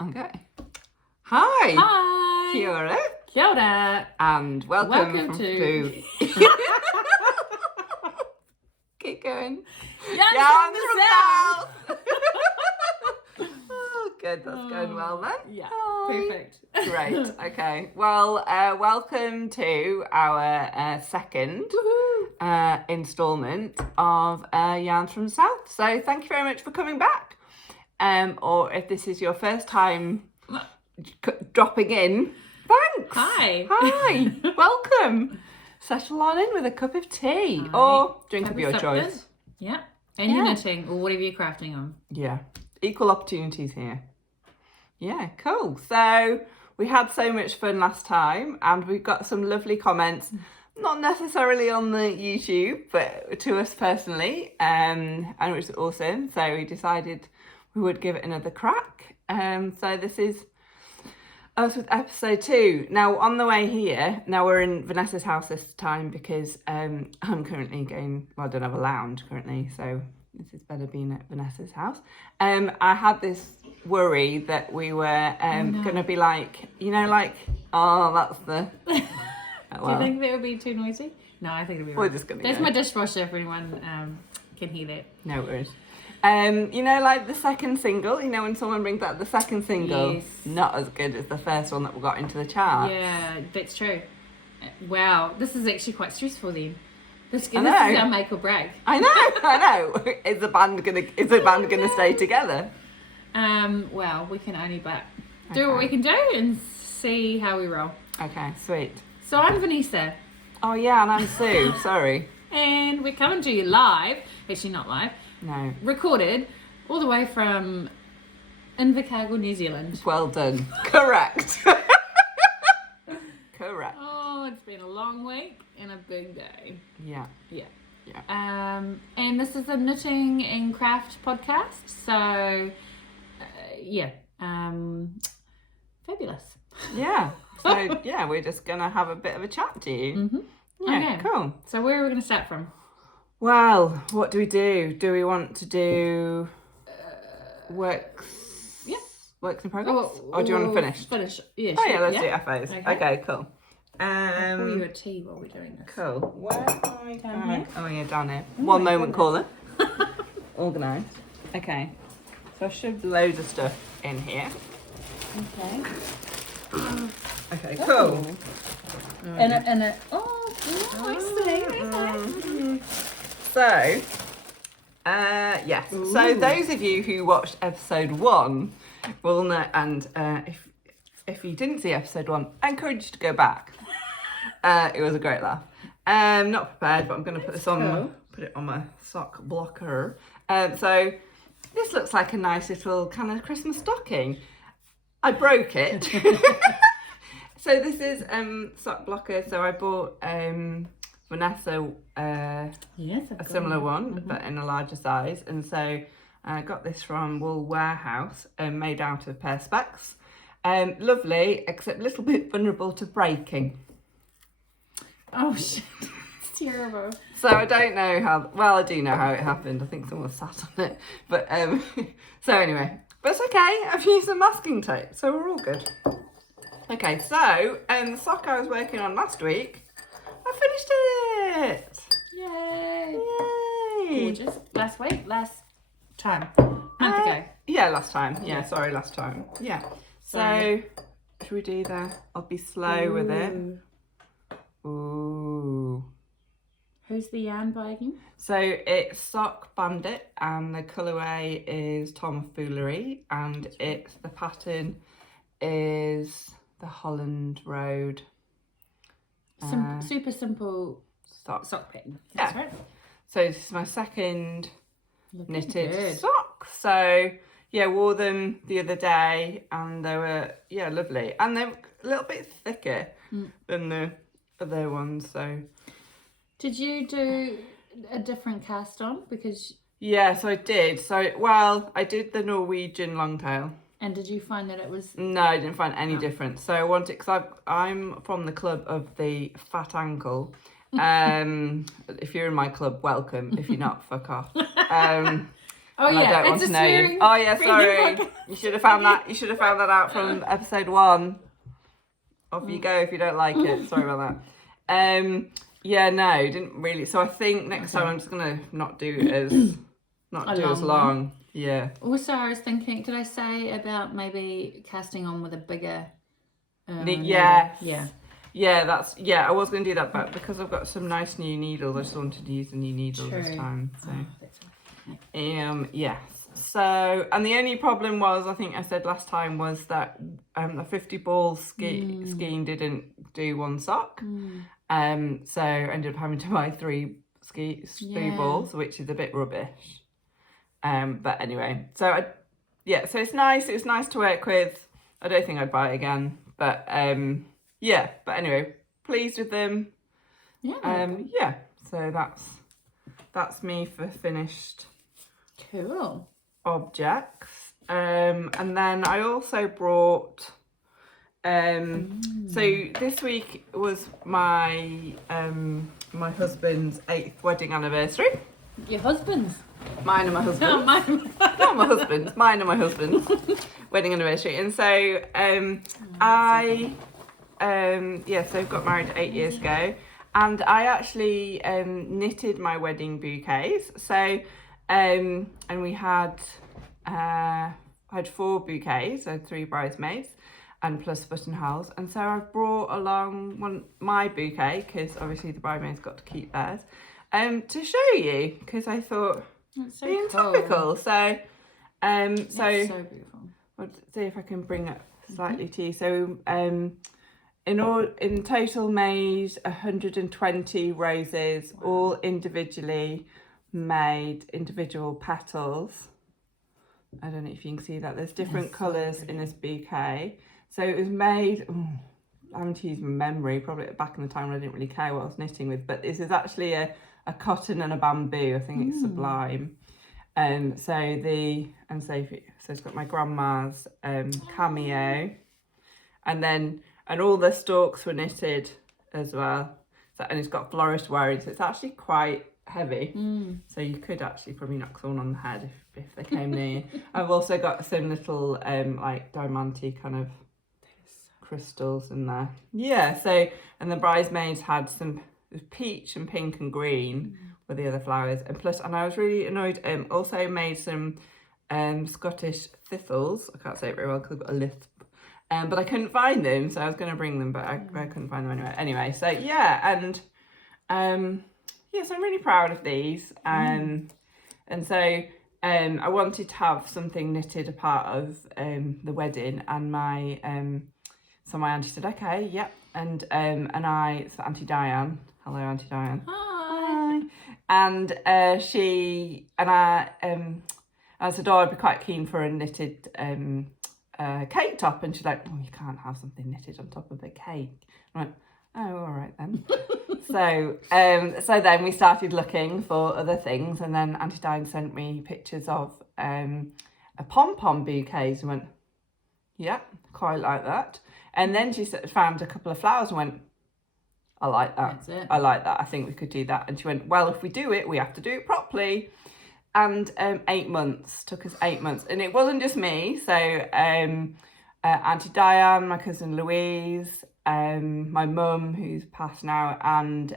Okay. Hi. Hi. Kia ora. Kia ora. And welcome to... Keep going. Yarns from the South. Oh, good. That's going well then. Yeah. Hi. Perfect. Great. Okay. Well, welcome to our second instalment of Yarns from the South. So thank you very much for coming back. Or if this is your first time dropping in, thanks. Hi. Welcome. Settle on in with a cup of tea Hi. or drink Cup of of your something. choice. Yeah. And you're knitting or whatever you're crafting on. Yeah. Equal opportunities here. Yeah, cool. So we had so much fun last time and we've got some lovely comments, not necessarily on the YouTube, but to us personally, and which is awesome. So we decided we would give it another crack. So this is us with episode 2. Now on the way here, now we're in Vanessa's house this time because I'm currently going, well, I don't have a lounge currently, so this is better being at Vanessa's house. I had this worry that we were going to be like, oh, that's the... Do you think that would be too noisy? No, I think it'll be right. We're just going to There's my dishwasher if anyone can hear that. No worries. Like the second single, when someone brings out the second single, Yes. not as good as the first one that we got into the chart. Yeah, that's true. Wow, this is actually quite stressful then. This is know. our make or break. I know. Is the band gonna stay together? Well, we can only do what we can do and see how we roll. Okay, sweet. So I'm Vanessa. Oh yeah, and I'm Sue. Sorry. And we're coming to you live. Actually, not live. No. Recorded all the way from Invercargill, New Zealand. Well done. Correct. Correct. Oh, it's been a long week and a big day. Yeah. Yeah. Yeah. And this is a knitting and craft podcast. So, fabulous. Yeah. So yeah, we're just gonna have a bit of a chat to you. Mm-hmm. Yeah. Okay. Cool. So where are we going to start from? Well, what do we do? Do we want to do works? Yeah. Works in progress? Or do you want to finish? Finish. Yeah. Oh sure. yeah, let's do FAs. Okay, cool. I'll pour you a tea while we're doing this. Cool. Where are we Down here? Oh yeah, down here. Oh One my moment, caller. Organised. Okay. So I shoved loads of stuff in here. Okay. Okay, cool. So, yes. Ooh. So those of you who watched episode 1 will know, and if you didn't see episode 1, I encourage you to go back. It was a great laugh. Not prepared, but I'm going to put this on. Put it on my sock blocker. So this looks like a nice little kind of Christmas stocking. I broke it. So this is sock blocker. So I bought Vanessa a similar one, but in a larger size. And so I got this from Wool Warehouse, made out of Perspex. Lovely, except a little bit vulnerable to breaking. Oh shit, it's terrible. So I don't know how, well, I do know how it happened. I think someone sat on it. But so anyway, but it's okay. I've used some masking tape, so we're all good. Okay, so the sock I was working on last week, I finished it. Yay! Yay! Gorgeous. Last time, month ago. Yeah, last time. Yeah, sorry, last time. Yeah. So should we do the? I'll be slow with it. Ooh. Who's the yarn by again? So it's Sock Bandit, and the colourway is Tomfoolery, and the pattern is the Holland Road. Super simple sock pattern. That's right. So this is my second Looking knitted good. sock. So yeah, wore them the other day, and they were lovely, and they're a little bit thicker than the other ones. So did you do a different cast on? Because so I did. I did the Norwegian longtail. And did you find that it was... No, I didn't find any difference. So I wanted, because I'm from the club of the fat ankle. If you're in my club, welcome. If you're not, fuck off. Oh and I yeah, don't want it's to a know you. swearing Oh yeah, free sorry. podcast. You should have found that. You should have found that out from episode 1. Off you go if you don't like it. Sorry about that. Yeah, no, didn't really. So I think next time I'm just gonna not do as long. Yeah. Also, I was thinking, did I say about maybe casting on with a bigger? Yes. Yeah. Yeah, I was going to do that, but because I've got some nice new needles, I just wanted to use the new needles this time. So, That's right. yes. So, and the only problem was, I think I said last time, was that the 50 ball skein didn't do one sock. So I ended up having to buy 3 balls, which is a bit rubbish. But anyway, so so it's nice. It was nice to work with. I don't think I'd buy it again, but but anyway, pleased with them. Yeah. So that's me for finished Cool. objects. And then I also brought so this week was my my husband's 8th wedding anniversary. Your husband's? Mine and my husband's. No, mine. Not my husband's, mine and my husband's wedding anniversary. And so so got married 8 years ago, and I actually knitted my wedding bouquets. So and we had 4 bouquets, so 3 bridesmaids and plus buttonholes. And so I brought along my bouquet, because obviously the bridesmaids got to keep theirs, to show you, because I thought That's so being cool. topical. So It's so beautiful. I'll see if I can bring it slightly to you. So in total made 120 roses, all individually made, individual petals. I don't know if you can see that. There's different colours in this bouquet. So it was made, I'm having to use my memory, probably back in the time when I didn't really care what I was knitting with, but this is actually a cotton and a bamboo. I think it's sublime. So it's got my grandma's cameo, and all the stalks were knitted as well. So, and it's got flourished wiring, so it's actually quite heavy. So you could actually probably knock someone on the head if they came near. I've also got some little like diamante kind of crystals in there. Yeah. So, and the bridesmaids had some peach and pink and green with the other flowers, and I was really annoyed. Also made some Scottish thistles. I can't say it very well because I've got a lisp. But I couldn't find them, so I was going to bring them, but I couldn't find them anyway. So so I'm really proud of these. And so I wanted to have something knitted a part of the wedding, and my auntie said, okay, yep. And so Auntie Diane, hello Auntie Diane. Hi. And I said, I'd be quite keen for a knitted cake top, and she's like, you can't have something knitted on top of a cake. I went, oh, all right then. So then we started looking for other things, and then Auntie Diane sent me pictures of a pom-pom bouquets, and went, yeah, quite like that. And then she found a couple of flowers and went, I like that. That's it. I like that. I think we could do that. And she went, well, if we do it, we have to do it properly. And 8 months, took us 8 months. And it wasn't just me. So Auntie Diane, my cousin Louise, my mum, who's passed now, and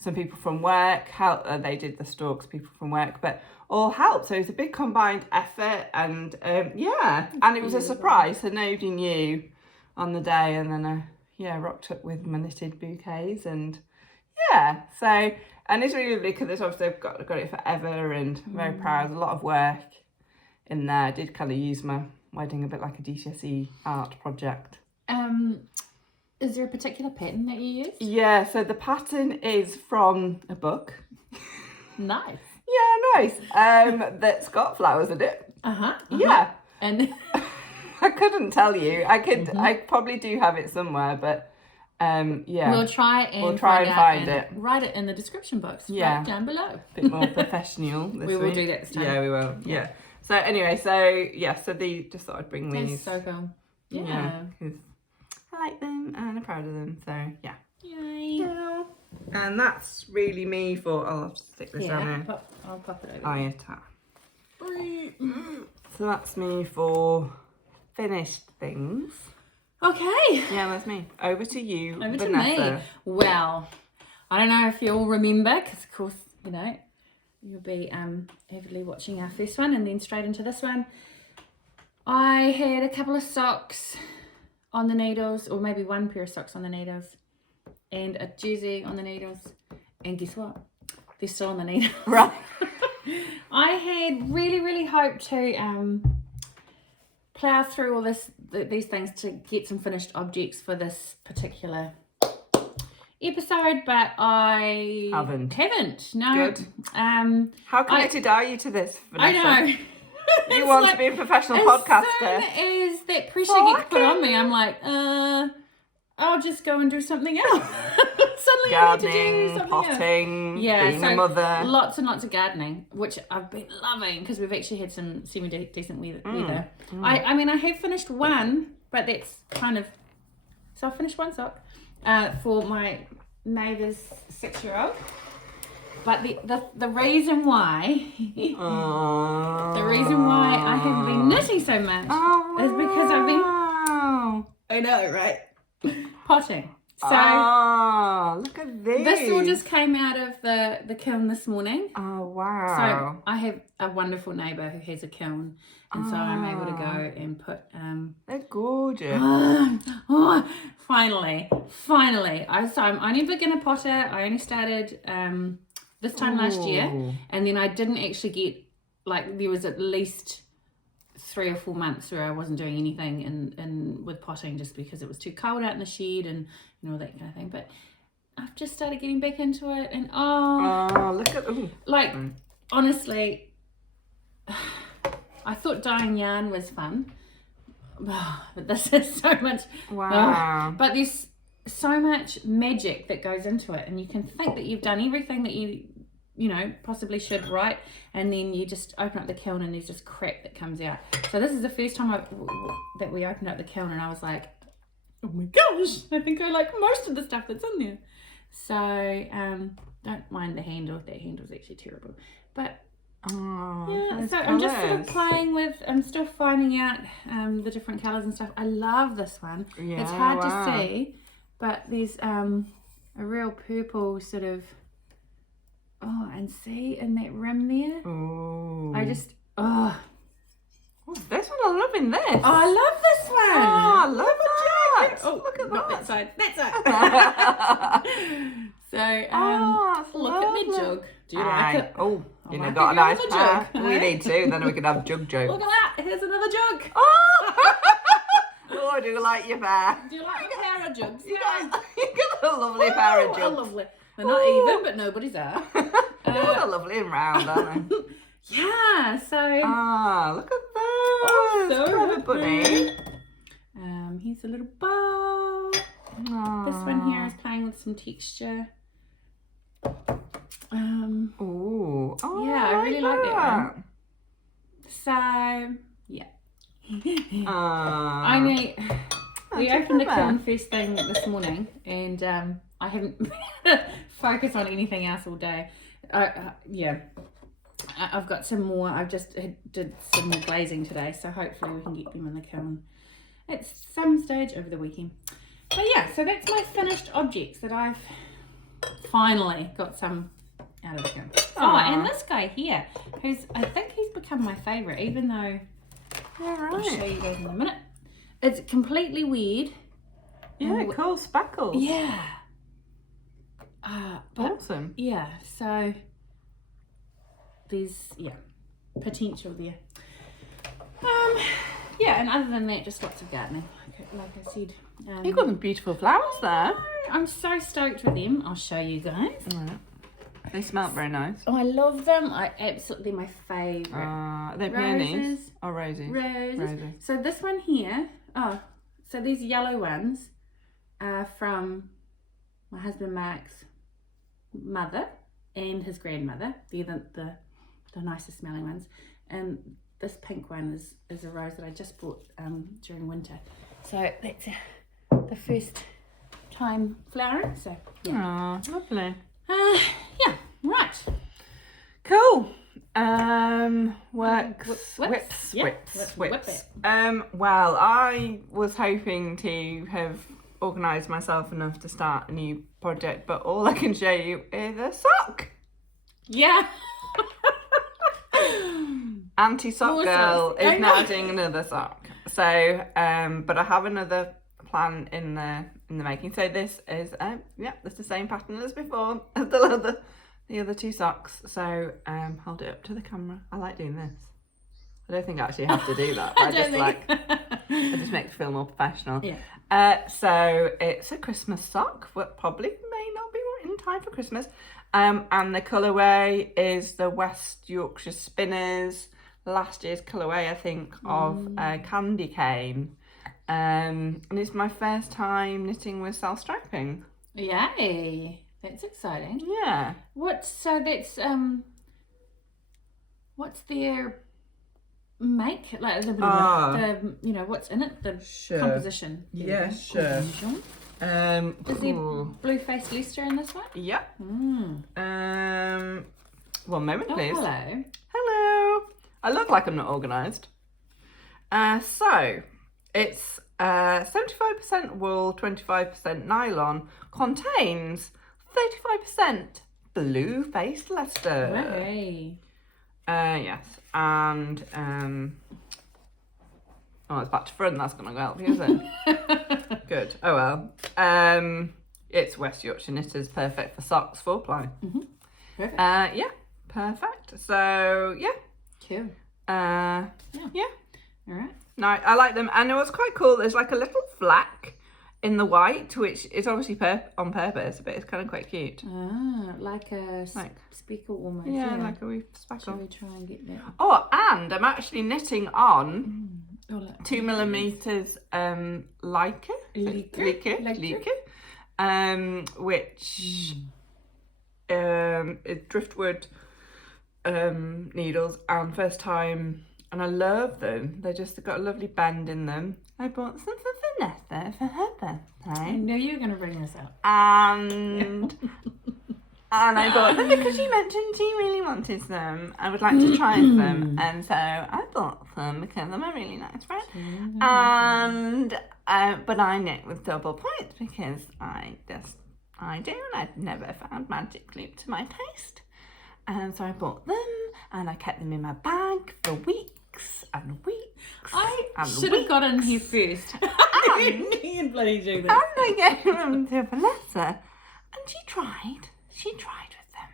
some people from work helped. They did the stalks, people from work, but all helped. So it was a big combined effort, and and it was a surprise. So nobody knew on the day, and then rocked up with my knitted bouquets, and and it's really lovely because obviously I've got it forever, and I'm very proud. There's a lot of work in there. I did kind of use my wedding a bit like a GCSE art project. Is there a particular pattern that you use? Yeah, so the pattern is from a book. Nice. Yeah, nice. That's got flowers in it. Yeah. And I couldn't tell you. I probably do have it somewhere, but we'll try and find it. Write it in the description box right down below. A bit more professional this We will week. do that this time. Yeah, we will. Yeah. So anyway, so just thought I'd bring these. That's so cool. Yeah. Because I like them and I'm proud of them. So yeah. Yay. Yeah. And that's really me for. I'll have to stick this down here. I'll pop it over. Ayata. So that's me for finished things. Okay. Yeah, that's me. Over to you, Over to Vanessa. me. Well, I don't know if you all remember, because of course, you know, you'll be avidly watching our first one and then straight into this one. I had a couple of socks on the needles, or maybe one pair of socks on the needles, and a jersey on the needles. And guess what? They're still on the needles. Right. I had really hoped to plough through all these things to get some finished objects for this particular episode, but I haven't. No. Good. How committed are you to this, Vanessa? I know. You want to be a professional podcaster. As soon as that pressure gets put on me, I'm like, I'll just go and do something else. Suddenly I need to do something potting, else. being a mother. Lots and lots of gardening, which I've been loving because we've actually had some semi-decent weather. I mean, I have finished one, but that's kind of... So I finished one sock for my neighbour's 6-year-old. But the reason why... the reason why I haven't been knitting so much is because I've been... I know, right? Potting. So look at this. This all just came out of the kiln this morning. Oh, wow. So I have a wonderful neighbour who has a kiln, and so I'm able to go and put they're gorgeous. Finally. I'm only a beginner potter. I only started this time last year, and then I didn't actually get, like, there was at least 3 or 4 months where I wasn't doing anything in with potting just because it was too cold out in the shed and all that kind of thing. But I've just started getting back into it, and look at them. Like, honestly, I thought dyeing yarn was fun, but this is so much. Wow. But there's so much magic that goes into it, and you can think that you've done everything that you know, possibly should, right? And then you just open up the kiln and there's just crap that comes out. So this is the first time that we opened up the kiln, and I was like, oh my gosh, I think I like most of the stuff that's in there. So don't mind the handle. That handle's actually terrible. But yeah, so I'm just sort of playing with, I'm still finding out the different colours and stuff. I love this one. Yeah, it's hard to see, but there's a real purple sort of, and see in that rim there. I just, this one, I'm loving this. Oh, I love this one. Oh, I love that. Oh, look at not that. that side. So, look at the jug. Do you like it? Oh, you know, like got a it. nice Here's a pair. jug, We eh? need two, then we can have jug joke. Look at that. Here's another jug. Oh, I do like your pair. Do you like a pair of jugs? You got a lovely pair of Oh, jugs. lovely. They're not even, but nobody's are. They're lovely and round, aren't they? Yeah, so... Look at that. so Clever bunny. Here's a little bow. This one here is playing with some texture. Yeah, I really like that one. So, yeah. We opened the kiln first thing this morning, and I haven't focused on anything else all day. I've got some more. I've just did some more glazing today, so hopefully we can get them in the kiln at some stage over the weekend. But yeah, so that's my finished objects that I've finally got some out of the kiln. And this guy here, I think he's become my favourite, even though I'll show you guys in a minute. It's completely weird. Yeah, cool speckles. Yeah. Awesome. Yeah, so there's potential there. And other than that, just lots of gardening, like I said. You've got some beautiful flowers there. I'm so stoked with them. I'll show you guys. They smell very nice. Oh, I love them. They're my favourite. They're peonies or roses? Roses. So this one here, so these yellow ones are from my husband Mark's mother and his grandmother. They're the nicest smelling ones. And this pink one is a rose that I just bought during winter. So that's the first time flowering. So yeah. Lovely. Yeah, right. Cool. Whips. Yeah, let's whip it. Well, I was hoping to have organised myself enough to start a new project, but all I can show you is a sock. Yeah. Anti-sock More girl socks. I is now know. doing another sock. So, but I have another plan in the making. So this is it's the same pattern as before as the other two socks. So hold it up to the camera. I like doing this. I don't think I actually have to do that. But I just make it feel more professional. Yeah. So it's a Christmas sock, but probably may not be in time for Christmas. And the colourway is the West Yorkshire Spinners last year's colourway, I think, of candy cane. And it's my first time knitting with self-striping. Yay. That's exciting. Yeah. What's their make? Like the you know, what's in it? The composition. Yeah, sure. Is there blue-faced Leicester in this one? Yeah. One moment, please. Hello. Hello. I look like I'm not organised. So it's 75% wool, 25% nylon, contains 35% blue-faced Leicester. Hey. Yes, and it's back to front. That's gonna help you, is it? Good. Oh well. It's West Yorkshire Knitters, perfect for socks, 4-ply. Perfect. Yeah, perfect. So yeah. Cool. Yeah. All right. No, I like them, and it was quite cool. There's like a little flack in the white, which is obviously on purpose, but it's kind of quite cute. Like a speckle almost. Yeah, like a wee Shall speckle. we try and get that? Oh, and I'm actually knitting on 2mm Leica, which is driftwood needles, and first time, and I love them. They've got a lovely bend in them. I bought some for Vanessa for her birthday. I knew you were going to bring this up. And I bought them because she mentioned she really wanted them. I would like to try them, and so I bought them because I'm a really nice friend. And but I knit with double points because I do, and I've never found magic glue to my taste. And so I bought them, and I kept them in my bag for weeks and weeks. I should have got in here first. You bloody do this. And I gave them to Vanessa, and she tried with them.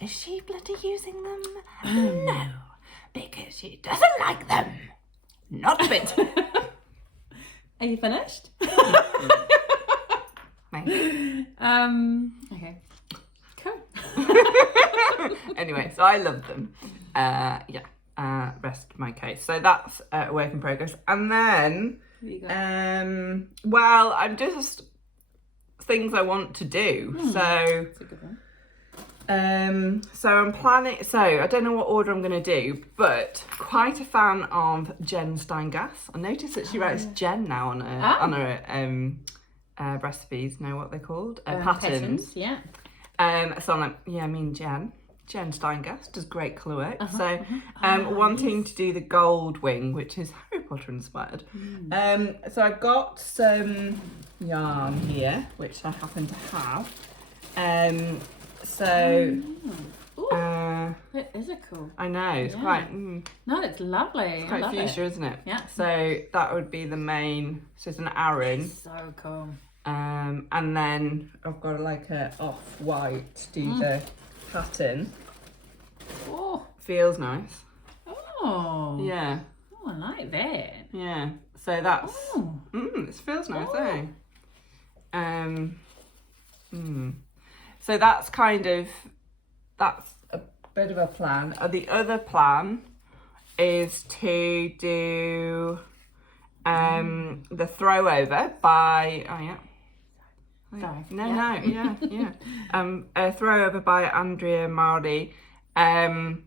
Is she bloody using them? No, because she doesn't like them. Not a bit. Are you finished? Maybe. Okay. Cool. Anyway, so I love them. Rest my case. So that's a work in progress. And then, well, I'm just things I want to do. So, That's a good one. so I'm planning. So I don't know what order I'm going to do, but quite a fan of Jen Steingass. I noticed that she writes Jen now on her recipes. Know what they're called? Patterns. Yeah. So I'm like, yeah, I mean Jen Steingass does great colour work. Wanting to do the gold wing, which is Harry Potter inspired. So I've got some yarn here, which I happen to have. That is a cool. I know, it's quite... No, it's lovely. It's quite fuchsia, isn't it? Yeah. So that would be the main... So it's an Aran. So cool. And then I've got like a off-white to do the pattern. Oh. Feels nice. Oh. Yeah. Oh, I like that. Yeah. So that's... Oh. This feels nice, So that's kind of... That's a bit of a plan. The other plan is to do the throwover by... Oh, yeah. Sorry. A throwover by Andrea Mardi. And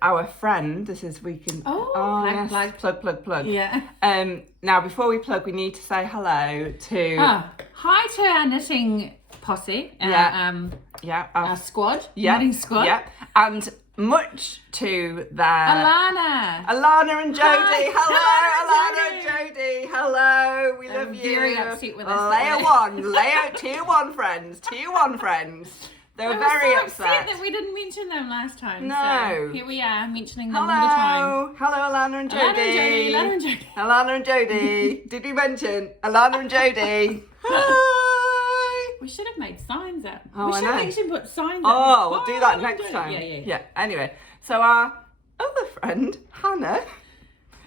our friend, this is we can... plug. Yeah. Now, before we plug, we need to say hello to... Hi to our knitting posse, Yeah. our squad, Yeah. knitting squad. Yeah. And much to their... Alana and Jodie. Hello, Alana and Jodie. Hello, we love you. Very upset with us. Tier 1 friends. Tier 1 friends. They were I very was so upset. that we didn't mention them last time. No. So here we are mentioning them all the time. Hello, Alana and Jodie. Alana and Jodie. Alana and Jodie. Did we mention Alana and Jodie? Hi. We should have made signs up. Oh, we I should have know. actually put signs up. Oh, we'll do that Alana next and Jodie. time. Yeah. Anyway, so our other friend, Hannah,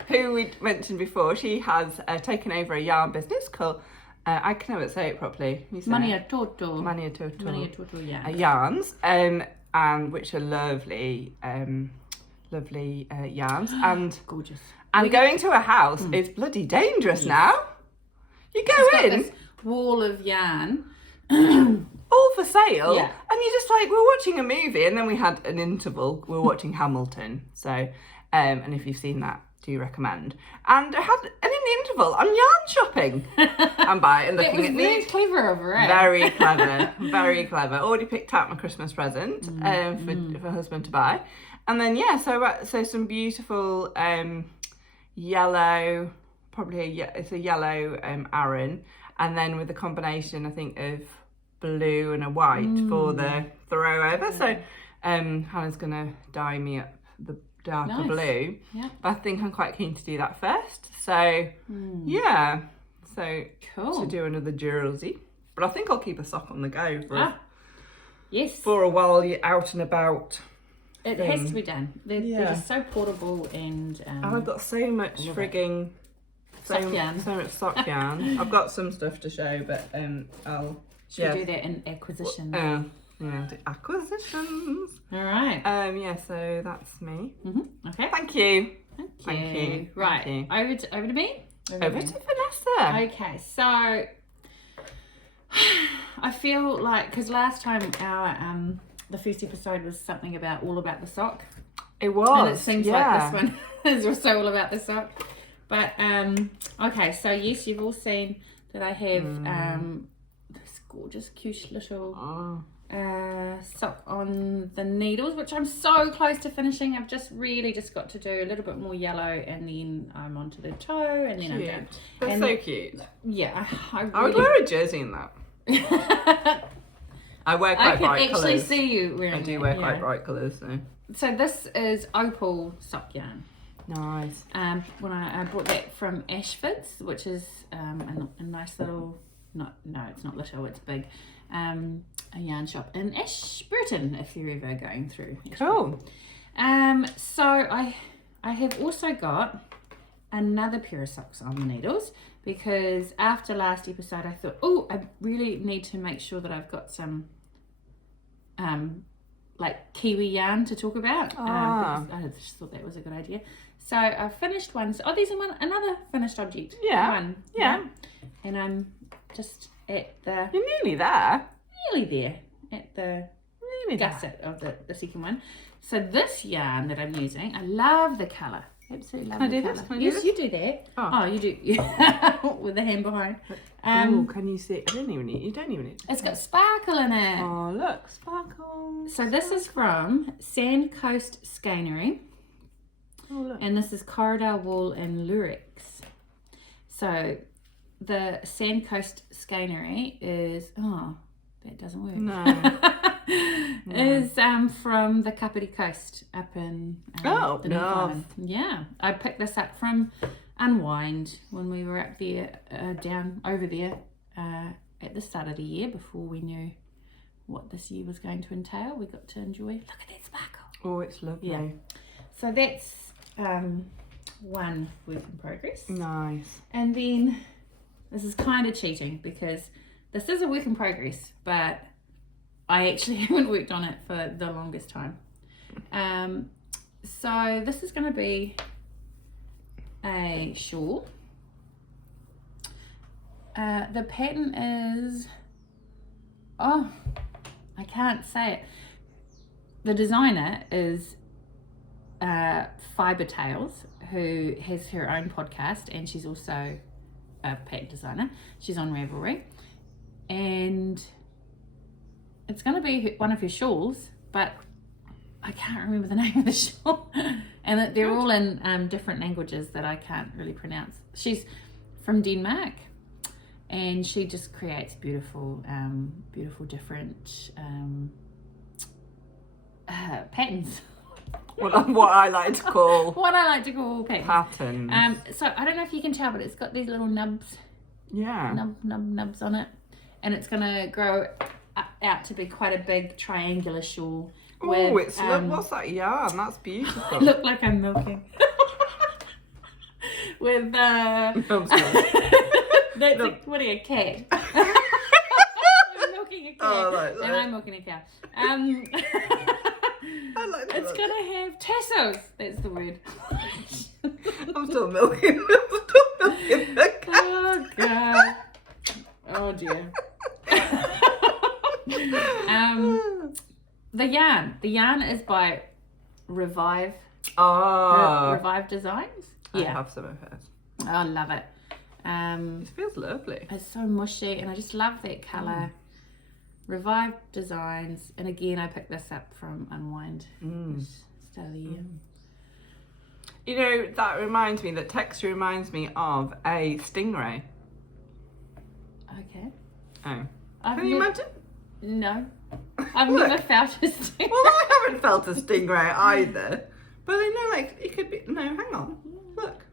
who we mentioned before, she has taken over a yarn business called, I can never say it properly. Mania Toto, yeah. Yarns, and which are lovely yarns, and gorgeous. And going to a house is bloody dangerous now. You go in, this wall of yarn, all for sale, Yeah. and you're just like, we're watching a movie, and then we had an interval. We were watching Hamilton, so and if you've seen that, do recommend. And in the interval, I'm yarn shopping. I'm and looking at very me. clever of her, eh? Very clever, very clever. Already picked out my Christmas present for husband to buy, and then so some beautiful yellow, it's a yellow Aran, and then with a combination I think of blue and a white for the throw over. So Hannah's gonna dye me up the darker blue. Yeah. But I think I'm quite keen to do that first. So so Cool. to do another jersey. But I think I'll keep a sock on the go Yes. for a while you're out and about. It has to be done. They're just so portable and I've got so much frigging sock yarn. So much sock yarn. I've got some stuff to show, but I'll should we do that in acquisition? Do acquisitions. All right. So that's me. Okay. Thank you. Thank you. Right. Thank you. Over to me. Over to Vanessa. Okay. So I feel like because last time our the first episode was something all about the sock. It was. And it seems like this one is also all about the sock. But okay. So yes, you've all seen that I have this gorgeous, cute little sock on the needles, which I'm so close to finishing. I've just got to do a little bit more yellow, and then I'm onto the toe, and then I'm done. That's so cute. Yeah, I would wear a jersey in that. I wear quite bright colours. I can actually see you wearing it. I do wear quite bright colours, so this is opal sock yarn. Nice. When I bought that from Ashford's, which is a nice little, no, it's not little, it's big, a yarn shop in Ashburton, if you're ever going through. Cool. So I have also got another pair of socks on the needles, because after last episode I thought, I really need to make sure that I've got some like kiwi yarn to talk about. Because I just thought that was a good idea. So I've finished one. There's another finished object. Yeah. And I'm just at the... You're nearly there. Nearly there. At the gusset of the second one. So this yarn that I'm using, I love the colour. Absolutely love the colour. Can I do Yes, this? you do that. Oh, you do. With the hand behind. Can you see? You don't even need. It's got sparkle in it. Oh, look, sparkle. So this is from Sand Coast Skenery. Oh, look. And this is Corridor Wool and Lurex. So the Sand Coast Skenery is... that doesn't work. No. Is from the Kapiti Coast up in the North Island. Yeah, I picked this up from Unwind when we were up there, down over there at the start of the year, before we knew what this year was going to entail. We got to enjoy. Look at that sparkle. Oh, it's lovely. Yeah. So that's one work in progress. Nice. And then this is kind of cheating, because this is a work in progress, but I actually haven't worked on it for the longest time. So this is going to be a shawl. The pattern is, I can't say it. The designer is Fibre Tales, who has her own podcast, and she's also a pattern designer. She's on Ravelry. And it's going to be one of her shawls, but I can't remember the name of the shawl. And that they're all in different languages that I can't really pronounce. She's from Denmark, and she just creates beautiful, beautiful different patterns. What I like to call What I like to call patterns. patterns. So I don't know if you can tell, but it's got these little nubs. Yeah. Nubs on it, and it's gonna grow out to be quite a big triangular shawl. Oh, it's what's that yarn? That's beautiful. I look like I'm milking. With I'm sorry. that's what are you, a cat? I'm milking a cat, Oh, like and that. I'm milking a cow. I like that. It's gonna have tassels. That's the word. I'm still milking. I'm still milking the cat. Oh god. Oh dear. The yarn is by Revive Designs. I have some of hers. I love it. It feels lovely. It's so mushy, and I just love that colour. Revive Designs, and again I picked this up from Unwind. Start of the year. You know, that texture reminds me of a stingray. Okay. Oh. I've Can you imagine? No. I've Look. never felt a stingray. Well, I haven't felt a stingray either. But I know, like, it could be. No, hang on. Look.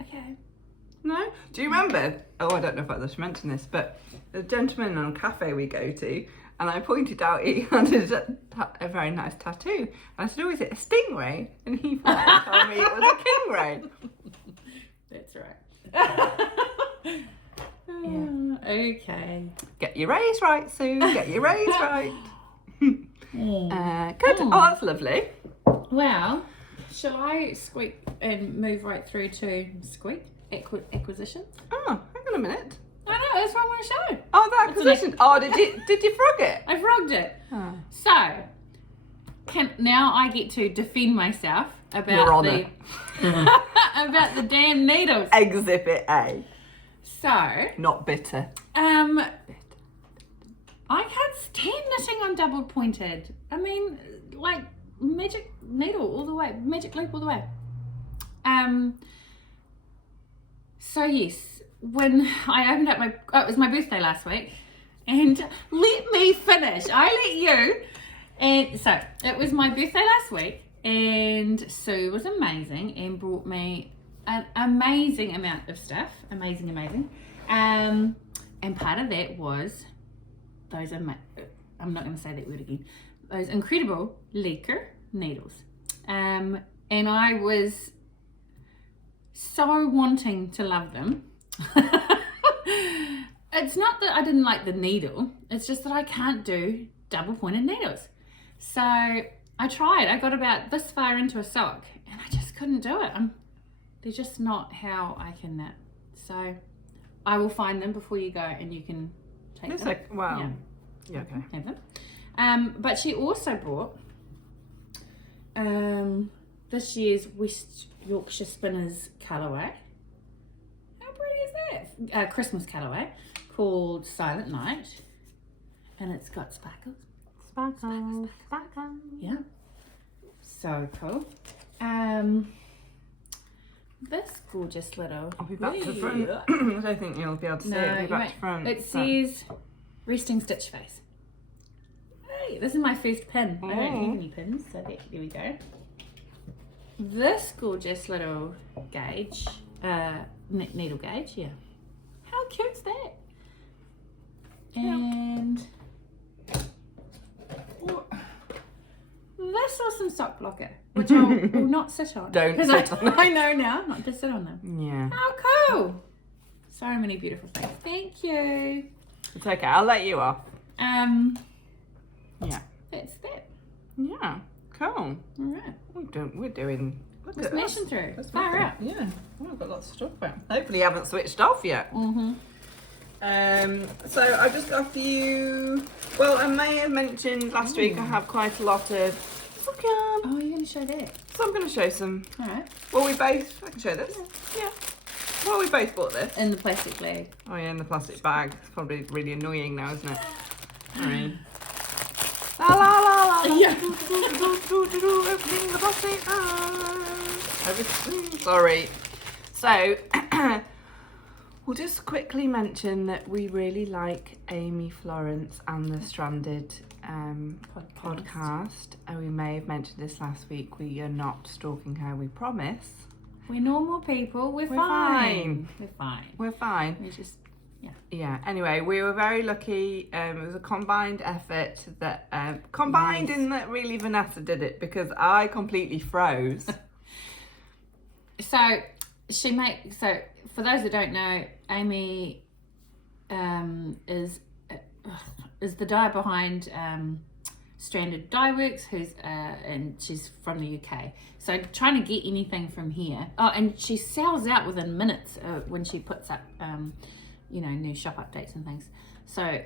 Okay. No? Do you remember? Oh, I don't know if I just mentioned this, but the gentleman on a cafe we go to, and I pointed out he had a very nice tattoo. And I said, oh, is it a stingray? And he thought told me it was a kingray. That's right. Okay. Get your rays right, Sue. Get your rays right. Good. Oh, that's lovely. Well, shall I squeak and move right through to squeak acquisitions? Oh, hang on a minute. I know, that's what I want to show. Oh, the acquisition. Oh, did you frog it? I frogged it. Oh. So, now I get to defend myself about Your Honour. about the damn needles. Exhibit A. So, Not bitter. I can't stand knitting on double pointed. I mean, like magic needle all the way, magic loop all the way. So yes, when I opened up it was my birthday last week, and let me finish. I let you. And so it was my birthday last week, and Sue was amazing and brought me an amazing amount of stuff. Amazing. And part of that was those I'm not going to say that word again. Those incredible leaker needles. And I was so wanting to love them. It's not that I didn't like the needle. It's just that I can't do double pointed needles. So I tried. I got about this far into a sock and I just couldn't do it. They're just not how I can knit. So I will find them before you go and you can take them. Wow. Yeah, okay. Have them. But she also brought this year's West Yorkshire Spinners colourway. How pretty is that? Christmas colourway called Silent Night, and it's got sparkles. Sparkles. Yeah. So cool. This gorgeous little. I'll be back to front. I don't think you'll be able to see it. I'll be back to front. It says Resting Stitch Face. Hey, this is my first pin. I don't have any pins, so there we go. This gorgeous little gauge, needle gauge, yeah. How cute's that? And this awesome sock blocker, which I will not sit on. Don't sit on them. I know now, not to sit on them. Yeah. How cool! So many beautiful things. Thank you. It's okay. I'll let you off. Yeah. That's that. Yeah. Cool. All right. We're doing. We're smashing through. Far out. Yeah. Oh, I've got lots of stuff out. Hopefully you haven't switched off yet. Mm-hmm. So I just got a few. Well, I may have mentioned last week I have quite a lot of sock yarn. Oh, you're going to show that? So I'm going to show some. All right. Well, I can show this. Yeah. Well, we both bought this. In the plastic bag. Oh yeah, in the plastic bag. It's probably really annoying now, isn't it? Sorry. La la la la. Yeah. Opening the boxing. Everything. Sorry. So, we'll just quickly mention that we really like Amy Florence and the Stranded podcast. And we may have mentioned this last week. We are not stalking her, we promise. We're normal people. We're fine. We're fine. We're fine. We just, Yeah, anyway, we were very lucky. It was a combined effort that, combined in that really Vanessa did it because I completely froze. So for those that don't know, Amy is the dyer behind Stranded Dye Works, and she's from the UK. So trying to get anything from here. Oh, and she sells out within minutes when she puts up, new shop updates and things. So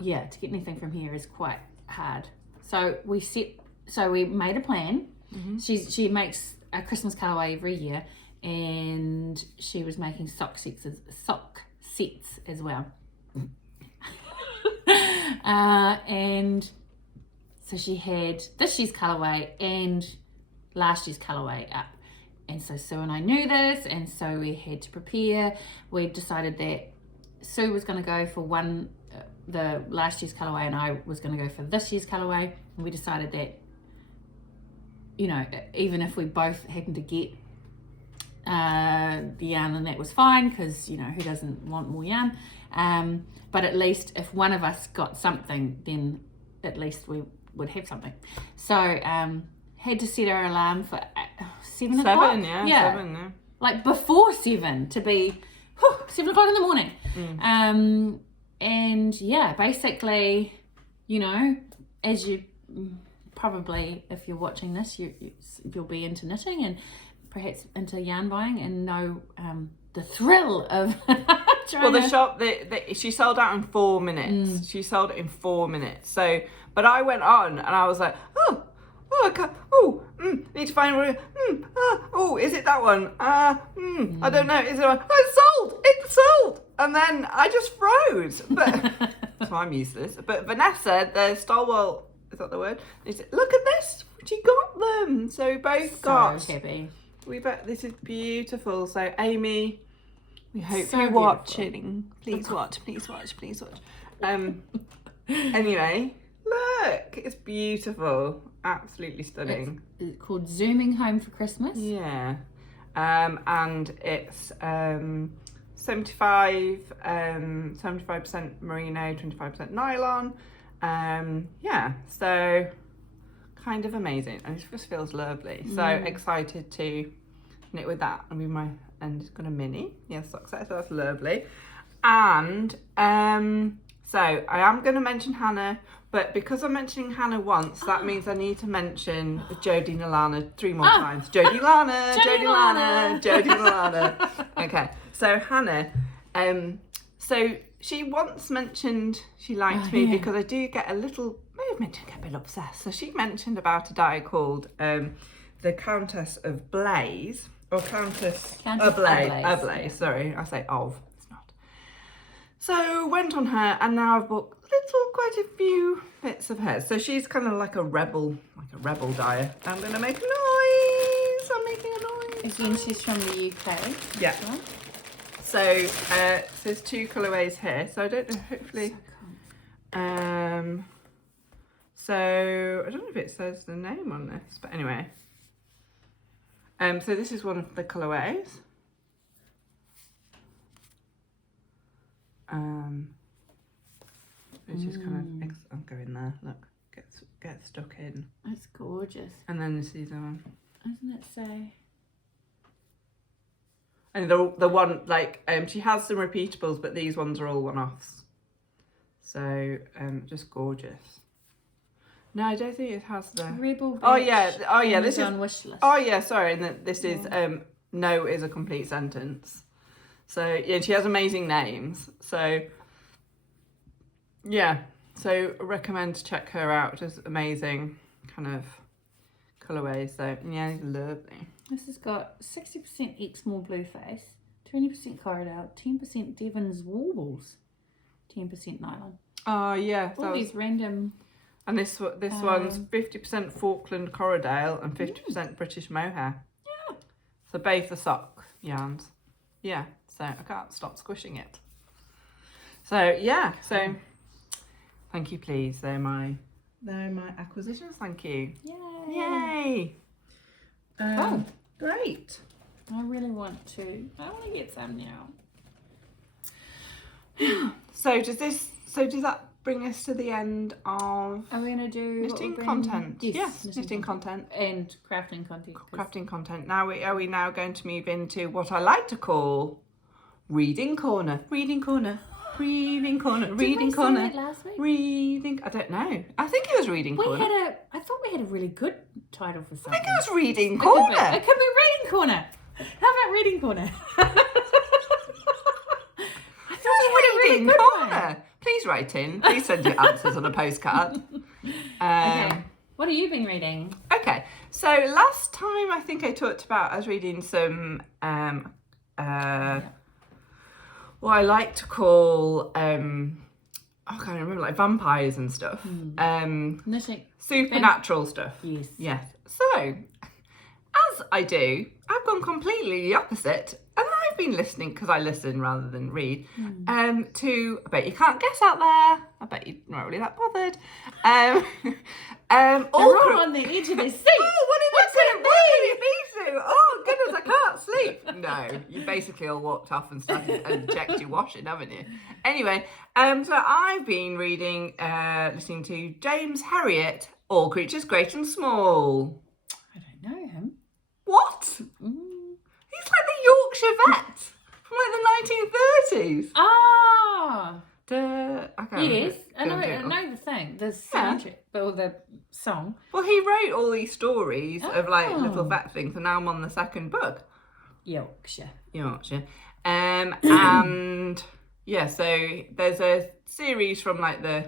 yeah, to get anything from here is quite hard. So we made a plan. Mm-hmm. She makes a Christmas colorway every year, and she was making sock sets as well. And so she had this year's colorway and last year's colorway up. And so Sue and I knew this, and so we had to prepare. We decided that Sue was going to go for the last year's colorway, and I was going to go for this year's colorway. And we decided that, even if we both happened to get the yarn, and that was fine, because who doesn't want more yarn, but at least if one of us got something, then at least we would have something. So had to set our alarm for 7 o'clock. 7, yeah. 7, yeah. Like before 7 to be 7 o'clock in the morning. And yeah, basically, as you probably, if you're watching this, you'll be into knitting and perhaps into yarn buying and know the thrill of the shop, she sold out in 4 minutes. She sold it in 4 minutes. So, but I went on and I was like, need to find one. Is it that one? I don't know. Is it one? Oh, it's sold. And then I just froze. But so I'm useless. But Vanessa, the stalwart, is that the word? She said, look at this. She got them. So we both got. Happy. This is beautiful. So Amy, we hope So you're beautiful. watching. Please watch. Anyway, look, it's beautiful. Absolutely stunning. It's called Zooming Home for Christmas. Yeah. And it's 75% merino, 25% nylon. So kind of amazing, and it just feels lovely. So excited to knit with that. And it's got a mini, sock set, so that's lovely. And so I am going to mention Hannah, but because I'm mentioning Hannah once, that means I need to mention Jodie Nalana 3 more times. Jodie Lana, Jodie Lana, Jodie Nalana. Okay, so Hannah, so she once mentioned she liked me because I do get a bit obsessed. So she mentioned about a dye called the Countess of Blaze, or Countess Ablaze. Sorry, I say of. It's not. So went on her, and now I've bought quite a few bits of hers. So she's kind of like a rebel dyer. I'm gonna make a noise. I'm making a noise. Again, she's from the UK. Yeah. So there's 2 colourways here. So I don't know. Hopefully. So I don't know if it says the name on this, but anyway. So this is one of the colourways. Which is kind of, I'll go in there, look, get stuck in. It's gorgeous. And then this is the one. Doesn't it say? And the one, she has some repeatables, but these ones are all one-offs. So, just gorgeous. No, I don't think it has the... Rebel Beach. Oh yeah, this is... wish list. Oh yeah, sorry, and this is, no is a complete sentence. So, yeah, she has amazing names. So... Yeah, so I recommend to check her out. Just amazing kind of colourways. So yeah, lovely. This has got 60% Exmoor Blueface, 20% Corridale, 10% Devon's Warbles, 10% nylon. Oh yeah. All these random. And this one's 50% Falkland Corriedale and 50% British mohair. Yeah. So both the sock yarns. Yeah. So I can't stop squishing it. So yeah. So thank you, please. They're my acquisitions. Thank you. Yay. Yay. Great. I really want to. I want to get some now. So does that bring us to the end of Are we gonna do knitting content? Yes, knitting content and crafting content. Crafting content. Now are we now going to move into what I like to call reading corner? Reading corner. Reading corner. Reading Did we corner. say that last week? Reading. I don't know. I think it was reading corner. I thought we had a really good title for something. I think it was reading It corner. could be reading corner. How about reading corner? I thought we had a really Reading good corner. one. Please write in. Please send your answers on a postcard. Okay. What have you been reading? Okay, so last time I think I talked about I was reading some what I like to call I can't remember, like vampires and stuff. Knitting. Supernatural stuff. Yes. Yes. So as I do, I've gone completely the opposite. And I've been listening, because I listen rather than read, to, I bet you can't guess out there, I bet you're not really that bothered. They're all on the edge of their seat. Oh, what could it be, Sue? Oh, goodness, I can't sleep. No, you basically all walked off and started and checked your washing, haven't you? Anyway, so I've been listening to James Herriot, All Creatures Great and Small. I don't know him. What? He's like the Yorkshire vet from like the 1930s. Ah. I can't Yes. remember. I know the thing. The soundtrack, or the song. Well, he wrote all these stories of like Oh. little vet things, and now I'm on the second book. Yorkshire. And yeah, so there's a series from like the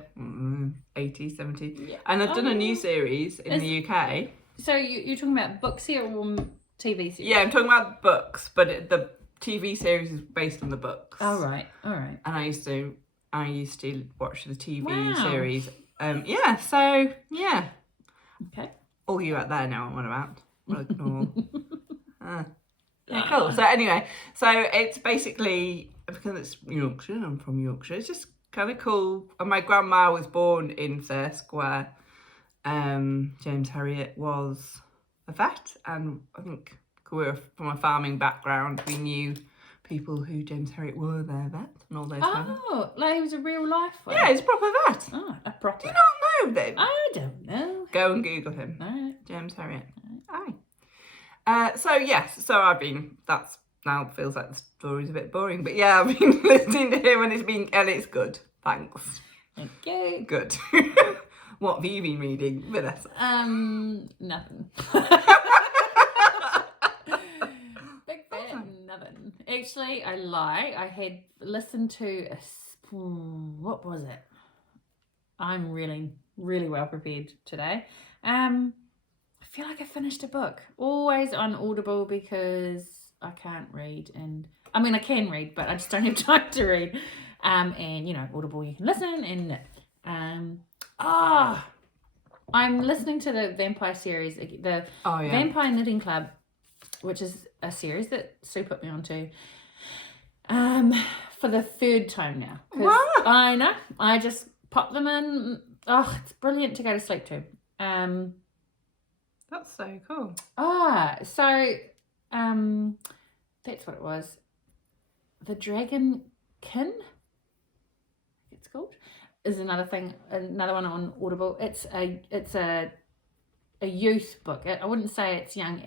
80s, 70s, and I've done a new series in the UK. So you're talking about books here or TV series? Yeah, I'm talking about books, but the TV series is based on the books. All right. And I used to watch the TV Wow. series. Okay. All you out there know what I'm about. We'll ignore. Yeah, cool. So anyway, so it's basically, because it's Yorkshire, I'm from Yorkshire, it's just kind of cool. And my grandma was born in Thirsk, where James Herriot was a vet, and I think we were from a farming background, we knew people who James Herriot were their vet and all those kind of. Oh, like he was a real life one. Yeah, he's a proper vet. Oh, a proper. Do you not know them? I don't know. Go and Google him. All right. James Herriot. Aye. So I've been, that's now feels like the story's a bit boring, but yeah, I've been listening to him and it's good. Thanks. Okay. Good. What have you been reading, Vanessa? Nothing. Big fan, nothing. Actually, I lie. I had listened to what was it? I'm really, really well prepared today. I feel like I finished a book. Always on Audible because I can't read, and I mean I can read, but I just don't have time to read. And you know, Audible you can listen and I'm listening to the vampire series, the Vampire Knitting Club, which is a series that Sue put me onto. For the third time now. Wow. I know. I just pop them in. Oh, it's brilliant to go to sleep to. That's so cool. So that's what it was. The Dragon Kin, it's called, is another one on Audible. It's a youth book. I wouldn't say it's young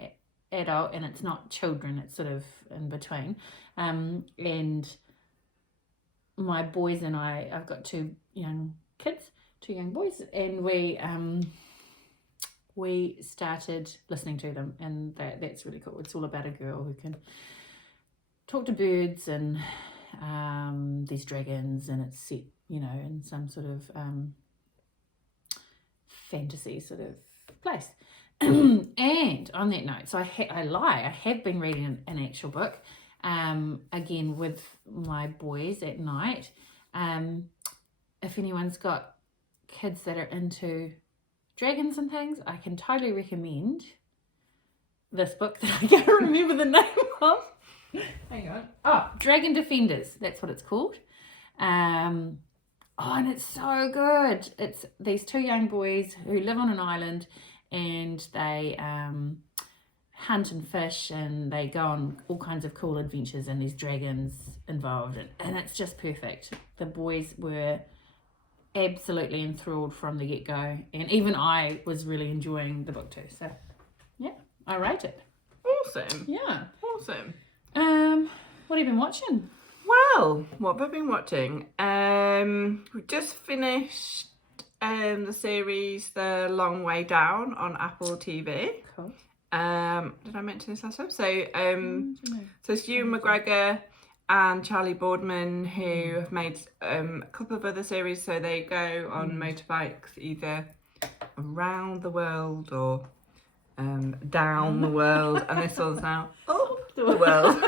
adult, and it's not children. It's sort of in between. And my boys and I've got two young boys, and we started listening to them, and that's really cool. It's all about a girl who can talk to birds and these dragons, and it's set, in some sort of fantasy sort of place. And on that note, so I have been reading an actual book, again with my boys at night. if anyone's got kids that are into dragons and things, I can totally recommend this book that I can't remember the name of. Hang on. Oh, Dragon Defenders. That's what it's called. And it's so good. It's these two young boys who live on an island, and they hunt and fish, and they go on all kinds of cool adventures, and there's dragons involved, and it's just perfect. The boys were absolutely enthralled from the get-go, and even I was really enjoying the book too. So yeah, I rate it. Awesome. Yeah. Awesome. What have you been watching? Well, what have I been watching? We've just finished the series The Long Way Down on Apple TV. Cool. Did I mention this last time? So it's Ewan McGregor and Charlie Boardman, who have made a couple of other series. So they go on motorbikes either around the world or down the world, and this one's now up the world.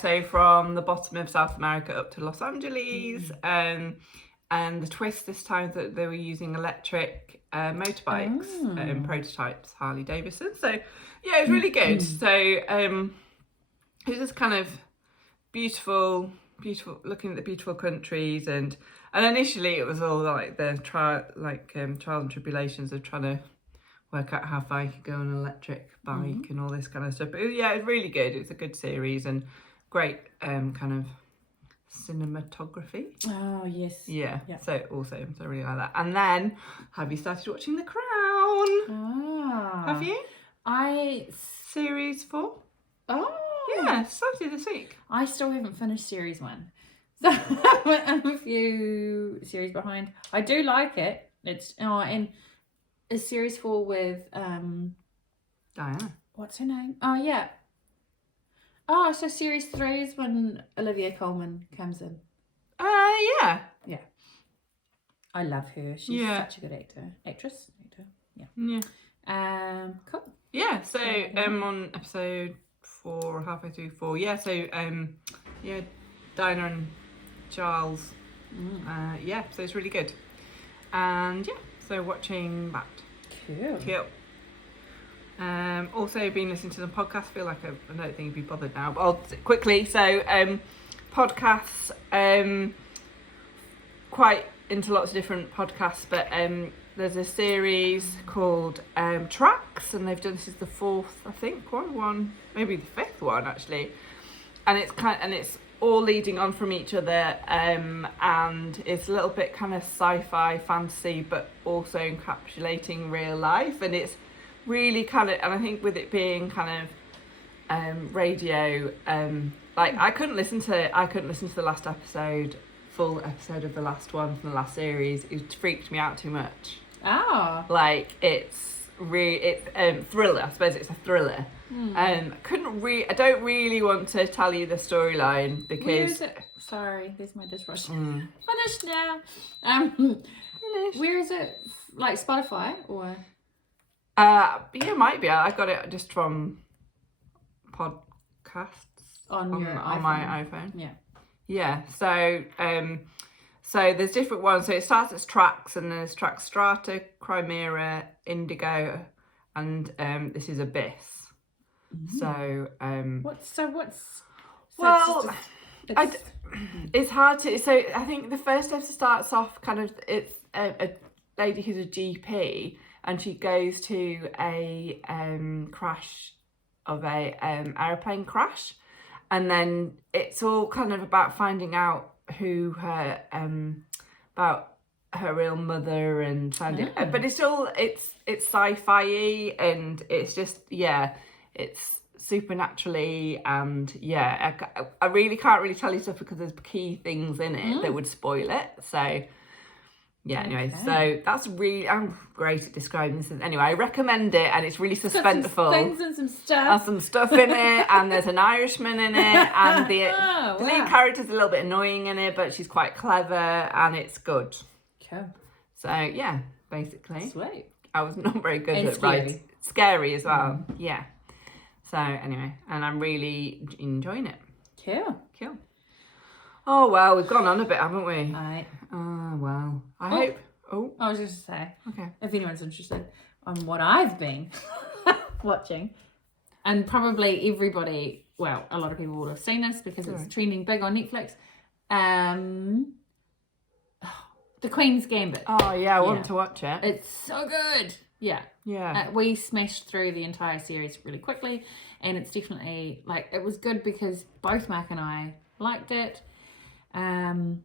So from the bottom of South America up to Los Angeles, and the twist this time that they were using electric motorbikes, prototypes, Harley Davidson. So yeah, it was really good. So it was just kind of beautiful, looking at the beautiful countries, and initially it was all like the trials and tribulations of trying to work out how far you could go on an electric bike and all this kind of stuff. But yeah, it was really good. It was a good series and great kind of cinematography. Oh yes. Yeah. So awesome. So I really like that. And then, have you started watching The Crown? Have you? Series 4? Oh. Yeah, started this week. I still haven't finished series 1. So I'm a few series behind. I do like it. And is series 4 with Diana. What's her name? Oh yeah. Oh, so series 3 is when Olivia Colman comes in. Yeah. Yeah. I love her. She's such a good actress. Yeah. Cool. Yeah. So on episode 4, halfway through 4. Yeah. So Diana and Charles. So it's really good. And yeah, so watching that. Cool. Also been listening to the podcast. I feel like I don't think you'd be bothered now, but I'll quickly. So podcasts, quite into lots of different podcasts, but there's a series called Tracks, and they've done, this is the 4th, I think, one, maybe the 5th one actually, and it's all leading on from each other, and it's a little bit kind of sci-fi fantasy, but also encapsulating real life, and it's really kind of, and I think with it being kind of radio, like I couldn't listen to the last episode, full episode of the last one from the last series. It freaked me out too much. Like it's thriller. I suppose it's a thriller. I don't really want to tell you the storyline because. Where is it? Sorry, there's my dishwasher. Finished now. Finished. Where is it? Like Spotify or? Yeah, it might be. I got it just from podcasts on my iPhone. Yeah. So there's different ones. So it starts as Tracks, and then there's Tracks Strata, Chimera, Indigo, and this is Abyss. So it's hard to. So I think the first episode starts off kind of, it's a lady who's a GP, and she goes to a crash of a aeroplane crash, and then it's all kind of about finding out who her about her real mother and finding, but it's sci-fi-y, and it's just it's supernaturally, and I really can't really tell you stuff because there's key things in it that would spoil it. So anyway, so that's really, I'm great at describing this. Anyway, I recommend it, and it's really suspenseful. Some things and some stuff. There's some stuff in it, and there's an Irishman in it, and the lead character's a little bit annoying in it, but she's quite clever, and it's good. Cool. So basically. Sweet. I was not very good and at scary. writing. Scary as well. Yeah. So anyway, and I'm really enjoying it. Cool. Oh, well, we've gone on a bit, haven't we? Right. Oh, well. I hope... Oh, I was just to say, okay. if anyone's interested on what I've been watching, and probably everybody, well, a lot of people would have seen this because it's trending big on Netflix. The Queen's Gambit. Oh, yeah, I want to watch it. It's so good. Yeah. Yeah. We smashed through the entire series really quickly, and it's definitely, like, it was good because both Mark and I liked it. And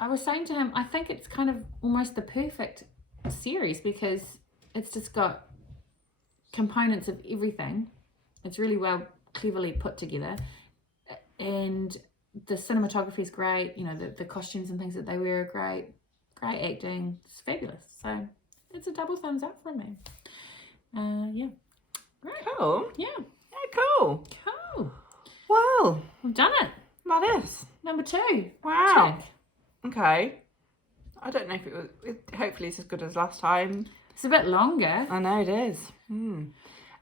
I was saying to him, I think it's kind of almost the perfect series because it's just got components of everything. It's really well, cleverly put together, and the cinematography is great. You know, the costumes and things that they wear are great. Great acting. It's fabulous. So it's a double thumbs up from me. Yeah. Right. Cool. Yeah. Yeah, cool. Cool. Well, We've done it. that is. Number 2. Wow. Check. Okay. I don't know if it was... hopefully it's as good as last time. It's a bit longer. I know it is.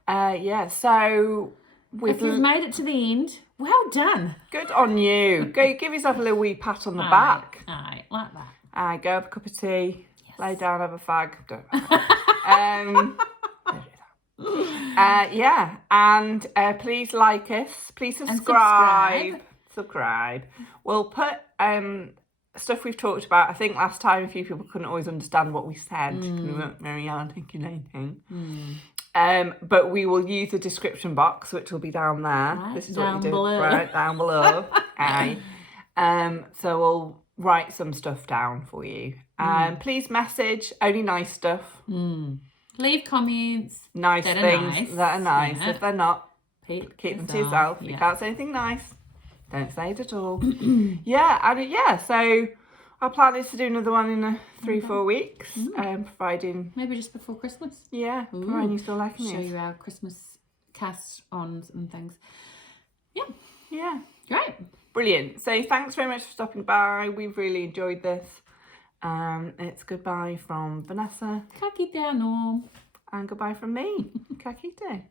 Yeah, so... If you've made it to the end, well done. Good on you. Go give yourself a little wee pat on the back. Aye, like that. Go have a cup of tea. Yes. Lay down, have a fag. Don't don't do that. Yeah, and please like us. Please subscribe. Subscribe. We'll put stuff we've talked about. I think last time a few people couldn't always understand what we said. We weren't very articulating. But we will use the description box, which will be down there. Right, this is what down you do. below. Right, down below. Aye. So we'll write some stuff down for you. Please message only nice stuff. Leave comments. Nice that things that are nice. Yeah. If they're not, keep them to yourself. If Yeah. you can't say anything nice, don't say it at all. So our plan is to do another one in 3-4 weeks, providing... Maybe just before Christmas. Yeah, providing you still liking Show it. you our Christmas cast-ons and things. Yeah. Yeah. Great. Brilliant. So thanks very much for stopping by. We've really enjoyed this. It's goodbye from Vanessa. Ka kite anō. And goodbye from me. Ka kite.